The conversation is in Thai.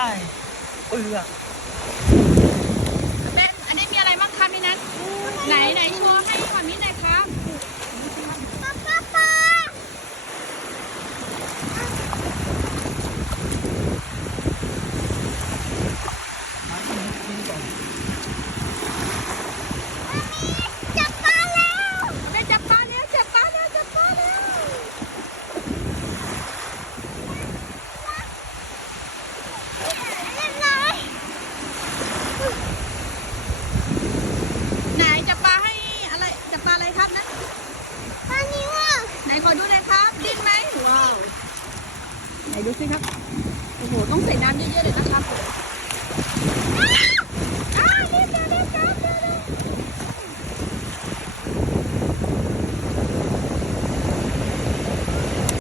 ช่เปลือก แม่อันนี้มีอะไรบ้างคะมีนั้นไหนโชว์ให้ก่อนนิดหน่อยครับจับปลาแล้วแม่จับปลาแล้วจับปลาแล้วจับปลาแล้วไหนจับปลาให้อะไรจับปลาอะไรครับนะปลานิ้วไหนขอดูเลยครับดิ้นไหมว้าวไหนดูสิครับโอ้โหต้องใส่น้ำเยอะๆเลยนะครับเรียบ